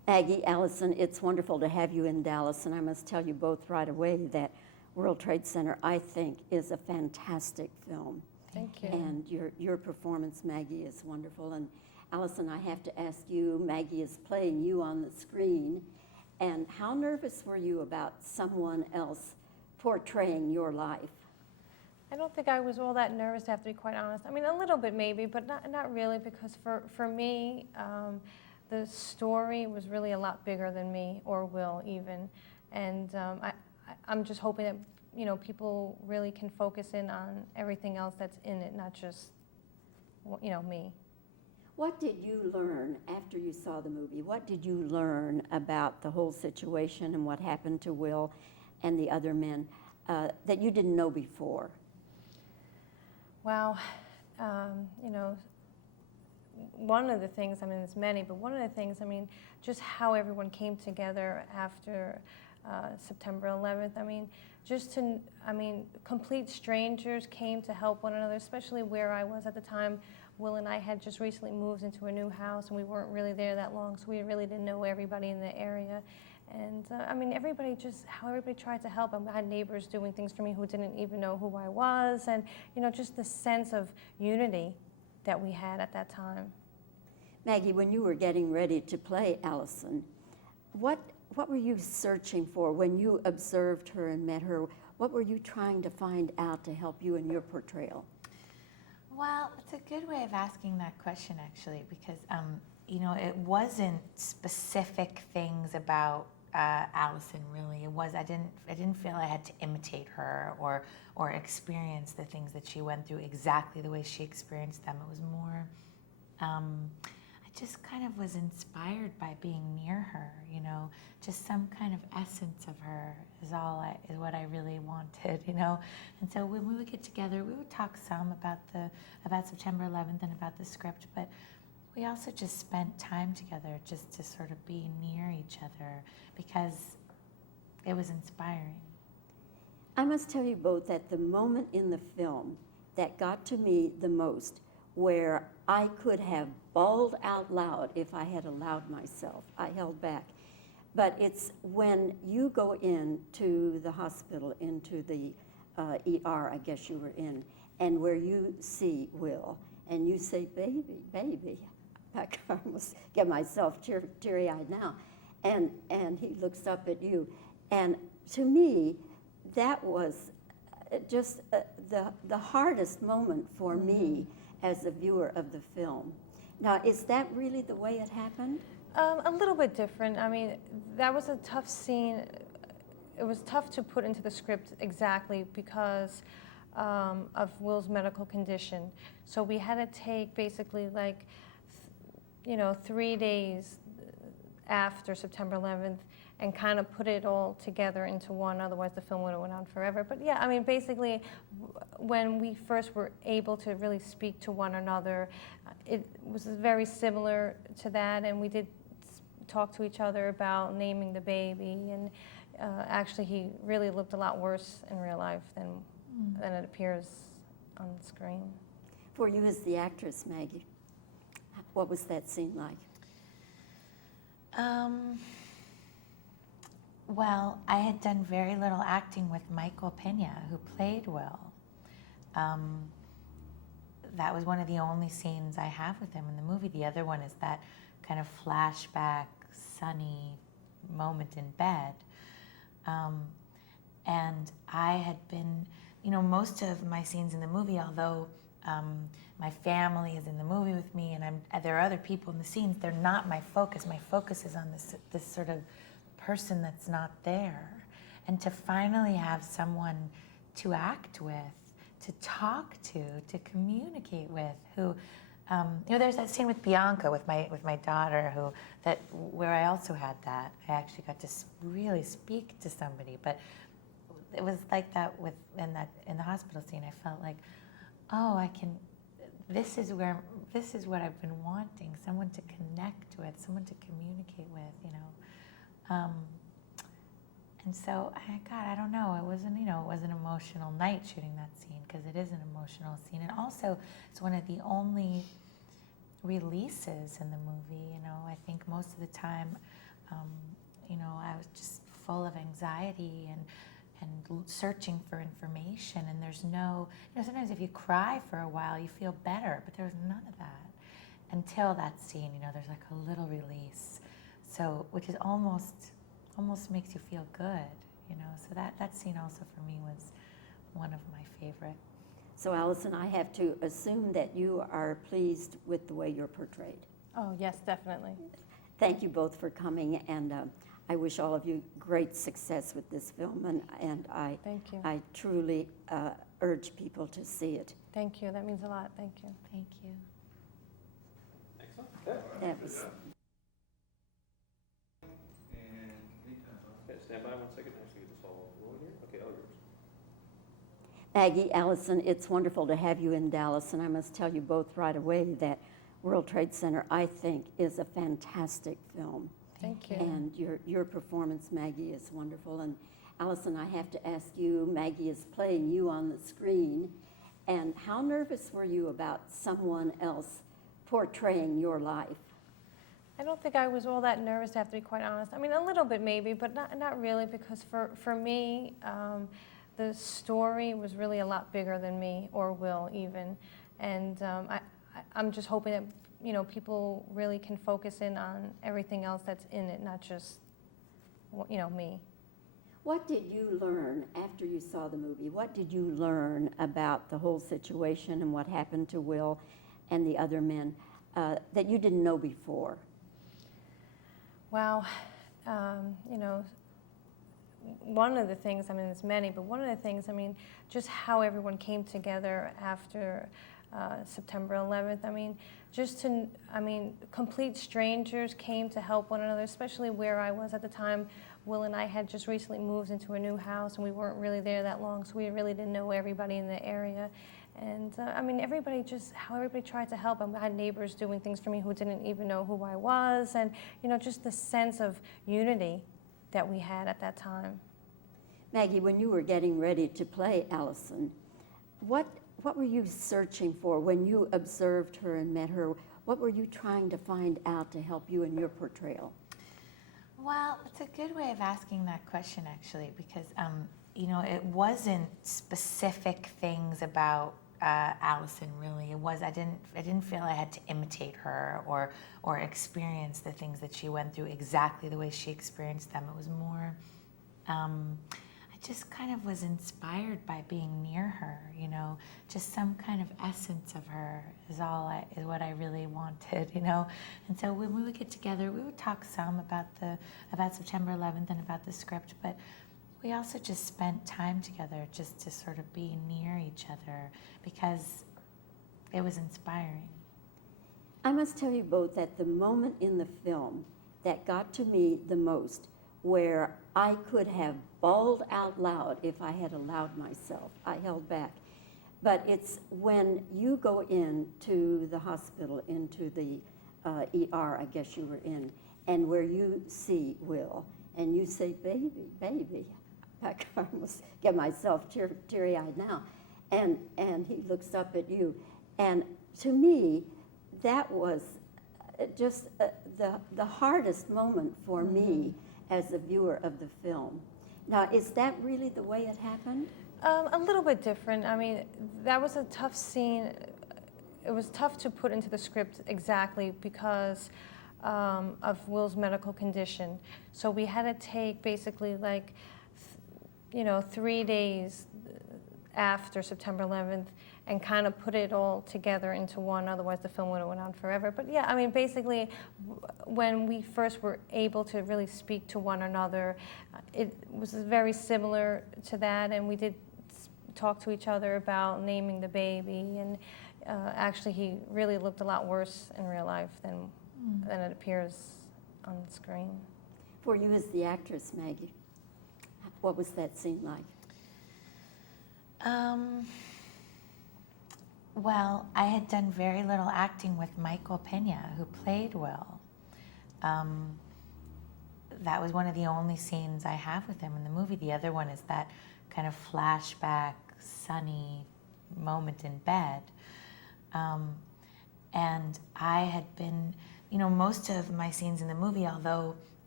Maggie, Allison, it's wonderful to have you in Dallas, and I must tell you both right away that World Trade Center, I think, is a fantastic film. Thank you. And your performance, Maggie, is wonderful. And Allison, I have to ask you, Maggie is playing you on the screen, and how nervous were you about someone else portraying your life? I don't think I was all that nervous, to have to be quite honest. I mean, a little bit maybe, but not really, because for me, the story was really a lot bigger than me, or Will even. And I'm just hoping that, you know, people really can focus in on everything else that's in it, not just, you know, me. What did you learn after you saw the movie? What did you learn about the whole situation and what happened to Will and the other men that you didn't know before? Well, you know, one of the things, I mean, there's many, but one of the things, I mean, just how everyone came together after September 11th. I mean, complete strangers came to help one another, especially where I was at the time. Will and I had just recently moved into a new house, and we weren't really there that long, so we really didn't know everybody in the area. And I mean, how everybody tried to help. I had neighbors doing things for me who didn't even know who I was, and, you know, just the sense of unity that we had at that time. Maggie, when you were getting ready to play Allison, what were you searching for when you observed her and met her? What were you trying to find out to help you in your portrayal? Well, it's a good way of asking that question, actually, because you know, it wasn't specific things about Allison, really. It was I didn't feel I had to imitate her or experience the things that she went through exactly the way she experienced them. It was more, I just kind of was inspired by being near her, you know, just some kind of essence of her is what I really wanted, you know. And so when we would get together, we would talk some about September 11th and about the script, but we also just spent time together just to sort of be near each other because it was inspiring. I must tell you both that the moment in the film that got to me the most, where I could have bawled out loud if I had allowed myself, I held back. But it's when you go into the hospital, into the ER, I guess you were in, and where you see Will, and you say, baby, baby. I almost get myself teary-eyed now. And he looks up at you. And to me, that was just the hardest moment for me as a viewer of the film. Now, is that really the way it happened? A little bit different. I mean, that was a tough scene. It was tough to put into the script exactly because of Will's medical condition. So we had to take basically like, you know, 3 days after September 11th and kind of put it all together into one, otherwise the film would have went on forever. But yeah, I mean, basically, when we first were able to really speak to one another, it was very similar to that, and we did talk to each other about naming the baby, and actually he really looked a lot worse in real life than it appears on the screen. For you as the actress, Maggie, what was that scene like? Well, I had done very little acting with Michael Pena, who played Will. That was one of the only scenes I have with him in the movie. The other one is that kind of flashback, sunny moment in bed. And I had been, you know, most of my scenes in the movie, although my family is in the movie with me and there are other people in the scenes, they're not my focus. My focus is on this sort of person that's not there. And to finally have someone to act with, to talk to communicate with, who, you know, there's that scene with Bianca, with my daughter, where I also had that. I actually got to really speak to somebody, but it was like that in the hospital scene. I felt like, oh, this is what I've been wanting, someone to connect with, someone to communicate with, you know. And so, I don't know, it was an emotional night shooting that scene, because it is an emotional scene. And also, it's one of the only releases in the movie, you know. I think most of the time you know, I was just full of anxiety and searching for information, and there's no, you know, sometimes if you cry for a while, you feel better, but there was none of that until that scene. You know, there's like a little release, so which is almost makes you feel good, you know. So that scene also for me was one of my favorite. So Allison, I have to assume that you are pleased with the way you're portrayed. Oh, yes, definitely. Thank you both for coming, and I wish all of you great success with this film, and Thank you. I truly urge people to see it. Thank you. That means a lot. Thank you. Thank you. Excellent. Okay. That was, Okay, stand by 1 second. I have to get this all rolling here. Okay, all yours. Maggie, Allison, it's wonderful to have you in Dallas, and I must tell you both right away that World Trade Center, I think, is a fantastic film. Thank you. And your performance, Maggie, is wonderful. And Allison, I have to ask you, Maggie is playing you on the screen, and how nervous were you about someone else portraying your life? I don't think I was all that nervous, to have to be quite honest. I mean, a little bit maybe, but not really, because for me, the story was really a lot bigger than me or Will even. And I'm just hoping that, you know, people really can focus in on everything else that's in it, not just, you know, me. What did you learn after you saw the movie? What did you learn about the whole situation and what happened to Will and the other men that you didn't know before? Well, you know, one of the things, I mean, there's many, but one of the things, I mean, just how everyone came together after September 11th. I mean, complete strangers came to help one another, especially where I was at the time. Will and I had just recently moved into a new house, and we weren't really there that long, so we really didn't know everybody in the area. And I mean, how everybody tried to help. I had neighbors doing things for me who didn't even know who I was, and, you know, just the sense of unity that we had at that time. Maggie, when you were getting ready to play Allison, what were you searching for when you observed her and met her? What were you trying to find out to help you in your portrayal? Well, it's a good way of asking that question, actually, because you know, it wasn't specific things about Allison, really. It was, I didn't feel I had to imitate her or experience the things that she went through exactly the way she experienced them. It was more, I just kind of was inspired by being near her, you know, just some kind of essence of her is what I really wanted, you know. And so when we would get together, we would talk some about September 11th and about the script, but we also just spent time together just to sort of be near each other because it was inspiring. I must tell you both that the moment in the film that got to me the most, where I could have bawled out loud if I had allowed myself, I held back. But it's when you go into the hospital, into the ER, I guess you were in, and where you see Will, and you say, baby, baby. I can almost get myself teary-eyed now. And he looks up at you. And to me, that was just the hardest moment for me as a viewer of the film. Now, is that really the way it happened? A little bit different. I mean, that was a tough scene. It was tough to put into the script exactly because of Will's medical condition. So we had to take basically like, you know, 3 days after September 11th and kind of put it all together into one, otherwise the film would have went on forever. But yeah, I mean, basically, when we first were able to really speak to one another, it was very similar to that, and we did talk to each other about naming the baby, and actually he really looked a lot worse in real life than it appears on the screen. For you as the actress, Maggie, what was that scene like? Well, I had done very little acting with Michael Pena, who played Will. That was one of the only scenes I have with him in the movie. The other one is that kind of flashback, sunny moment in bed. And I had been, you know, most of my scenes in the movie, although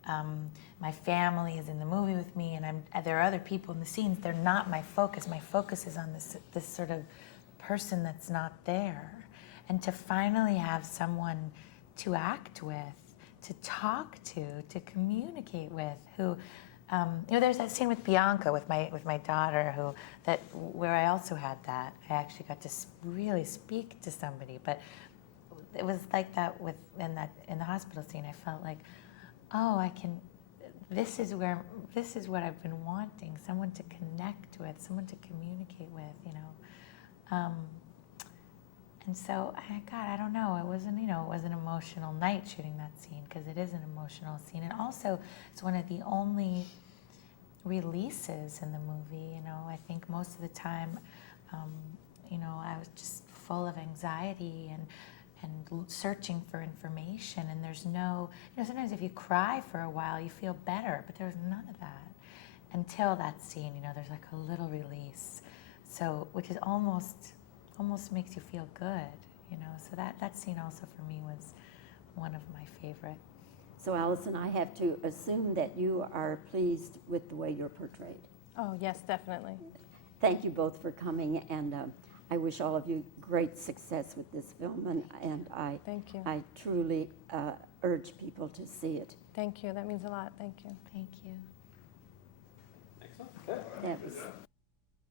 my family is in the movie with me, and there are other people in the scenes. They're not my focus. My focus is on this sort of person that's not there. And to finally have someone to act with, to talk to communicate with, who, there's that scene with Bianca, with my daughter, where I also had that. I actually got to really speak to somebody, but it was like that in the hospital scene. I felt like, oh, this is what I've been wanting, someone to connect with, someone to communicate with, And so, I don't know, it was an emotional night shooting that scene, because it is an emotional scene. And also, it's one of the only releases in the movie, I think most of the time, I was just full of anxiety and searching for information, and there's no, sometimes if you cry for a while, you feel better, but there was none of that until that scene, there's like a little release, so, which is almost makes you feel good, so that scene also for me was one of my favorite. So Allison, I have to assume that you are pleased with the way you're portrayed. Oh, yes, definitely. Thank you both for coming, and I wish all of you great success with this film, and Thank you. I truly urge people to see it. Thank you. That means a lot. Thank you. Thank you. Excellent. Okay. That was